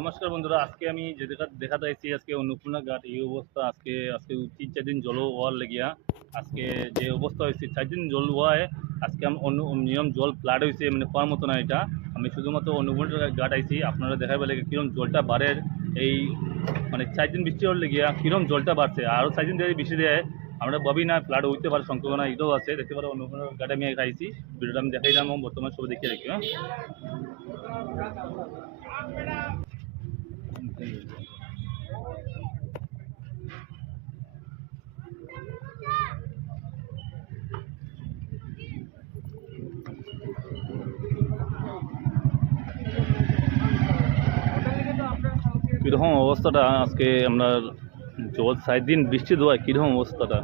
নমস্কার বন্ধুরা, আজকে আমি যে দেখা দেখাতে আসছি আজকে অন্নপূর্ণা ঘাট, এই অবস্থা আজকে আজকে তিন, চার দিন জল হওয়ার লেগিয়া। আজকে যে অবস্থা হয়েছে, চার দিন জল হওয়ায় আজকে আমি অন্য নিয়ম জল ফ্লাড হয়েছে মানে হওয়ার মতো না এটা। আমি শুধুমাত্র অন্নপূর্ণা ঘাট আইছি, আপনারা দেখাবে লাগে কিরম জলটা বাড়ে এই মানে চার দিন বৃষ্টি হওয়ার লেগিয়া কিরম জলটা বাড়ছে। আরও চার দিন যদি বৃষ্টি দেয়, আমরা ভাবি না ফ্লাড হইতে পারে, সম্ভাবনা এটাও আছে। দেখতে পারো, অন্নপূর্ণা ঘাটে আমি খাইছি ভিডিওটা আমি দেখাই দাম বর্তমানে সবাই দেখিয়ে রাখি হ্যাঁ। কীরকম অবস্থাটা আজকে আমরা জল সাত দিন বৃষ্টি দেওয়ায় কীরকম অবস্থাটা?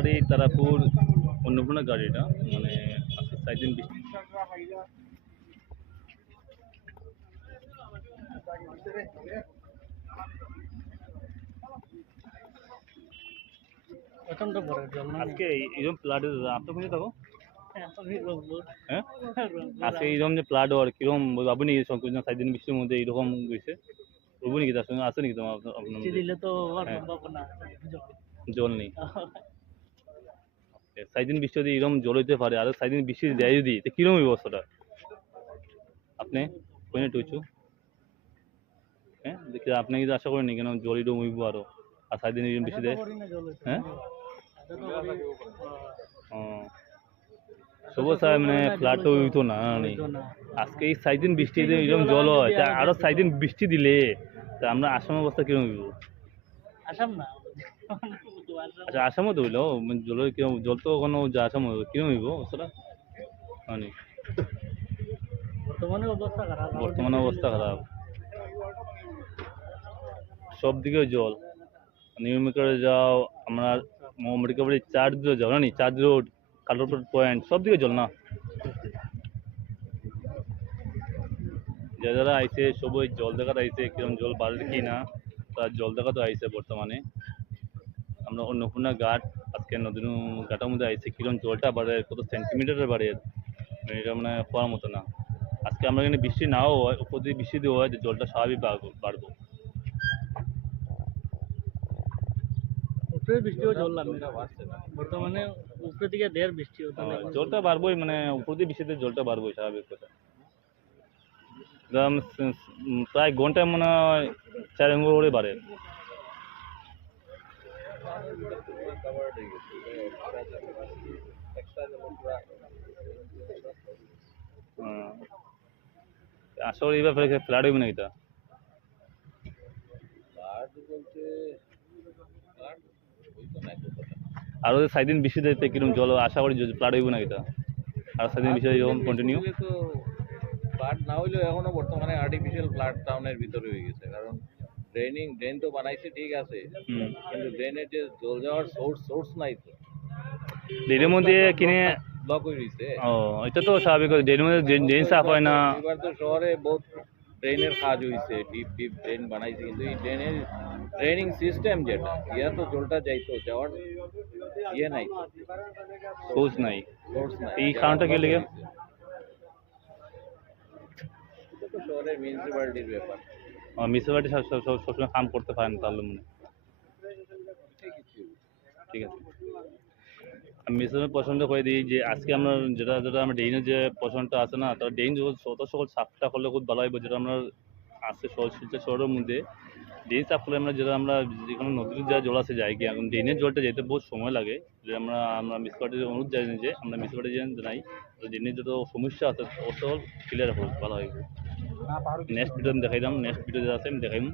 আমরা এই তারাপুর অন্নপূর্ণা গাড়িটা মানে আজকে সাত দিন বৃষ্টি। প্রচণ্ড বড় জল আজকে এই- এইরকম প্লাট আপনার কোথায় থাকো হ্যাঁ আজকে এইরকম যে প্লাট হওয়ার কীরকম ভাবুনি সংকোচ দিন বৃষ্টির মধ্যে এইরকম হয়েছে? বলব নাকি তার সঙ্গে? আছে নাকি তোমার আপনার আর হ্যাঁ। না। জল নেই। সাত দিন বৃষ্টি যদি এরকম জল হইতে পারে, আর সাত দিন বৃষ্টি দেয় যদি, তো কীরকম ব্যবস্থাটা আপনি কোনে টুচু হ্যাঁ দেখি আপনি কিন্তু আশা করেন কেন জল এরকম হইব আরও, আর সাত দিন এরকম বৃষ্টি দেয়। হ্যাঁ ও সব স্যার মানে ফ্লাট হইতো না। আজকে এই সাত দিন বৃষ্টি দিয়ে এরকম জল হয়, তা আরও সাত দিন বৃষ্টি দিলে, তা আমরা আসাম অবস্থা কীরকম হইব আসাম না। আচ্ছা আসামও তো হইল। মানে জলের কীরকম জল তো ওখানে যা আসাম কীরকম হইব অবস্থাটা? মানে বর্তমানে অবস্থা খারাপ। বর্তমানে অবস্থা খারাপ। সব দিকে জল। নিয়মিতরে যাও আমরা মেডিকেল চার্জ যাও না চার্জ রোড কালোরপুর পয়েন্ট সব দিকে জল না। যারা যারা আইছে সবাই জল দেখাতে আইছে কিরম জল বাড়ে কি না তার জল দেখাতে আইছে বর্তমানে। আমরা অন্নপূর্ণা ঘাট আজকে নদীর ঘাটের মধ্যে আইছে কিরম জলটা বাড়ে কত সেন্টিমিটারের বাড়ে এটা মানে হওয়ার মতো না। আজকে আমরা এখানে বৃষ্টি নাও হয় উপর দিয়ে বৃষ্টি দেওয়া হয় যে জলটা স্বাভাবিক বাড়বো- বাড়বো। উপরে বৃষ্টিও জল লাগবে বর্তমানে উপরে দিকে দেড় বৃষ্টি হতো জলটা বাড়বোই মানে উপর দিয়ে বৃষ্টিতে জলটা বাড়বোই স্বাভাবিক কথা। প্রায় ঘন্টায় মনে হয় চার আঙ্গুল করে বাড়ে। হ্যাঁ। আশা এই ব্যাপারে ফ্ল্যাট হইব না এটা আরও যে সাত দিন বৃষ্টি দিতে কিরম জল আশা করি ফ্ল্যাট হইব না এটা আর সাত দিন বৃষ্টি এরকম কন্টিনিউ তো ফ্লাড না হইলেও এখনও বর্তমানে আর্টিফিশিয়াল ফ্লাড টাউনের ভিতরে হয়ে গেছে, কারণ ড্রেনিং ড্রেন তো বানাইছে ঠিক আছে। হুম। কিন্তু ড্রেনের যে জল যাওয়ার সোর্স সোর্স নাই তো। ডেটের মধ্যে কিনে ব্লক হয়ে গেছে। ও এটা তো স্বাভাবিক ডেটের মধ্যে ড্রেন সাফ হয় না। এবার তো শহরে বহুত ড্রেনের কাজ হয়েছে ডিপ ডিপ ড্রেন বানাইছে। কিন্তু এই ড্রেনের ড্রেনিং সিস্টেম যেটা ইয়া তো জলটা যাইতো যাওয়ার ইয়ে নাই সোর্স নাই। সোর্স নাই। এই কারণটা কি লেগে এটা তো শহরের মিউনিসিপ্যালিটির ব্যাপার। সব- সবসময় কাম করতে পারে না তাহলে মনে ঠিক আছে। আমি মিউনিসিপাল পছন্দ করে দিই যে আজকে আমরা যেটা যেটা আমরা ড্রেনের যে পছন্দটা আছে না তার ড্রেন যখন শত সকল সাফটা করলে খুব ভালো হবে যেটা আমরা আছে শহর শিলচর শহরের মধ্যে ড্রেন সাফ করলে আমরা যেটা আমরা যেখানে নদীর যা জল আছে যাই কি এখন ড্রেনের জলটা যেতে বহুত সময় লাগে। যে আমরা আমরা মিউনিসিপালিটির অনুরোধ জানি যে, আমরা মিউনিসিপালিটি জানাই ড্রেনের যত সমস্যা আছে, অত ক্লিয়ার হোক ভালো হবে নেক্সট ভিডিও আমি দেখাই দাম নেক্সট ভিডিও আছে আমি দেখাইম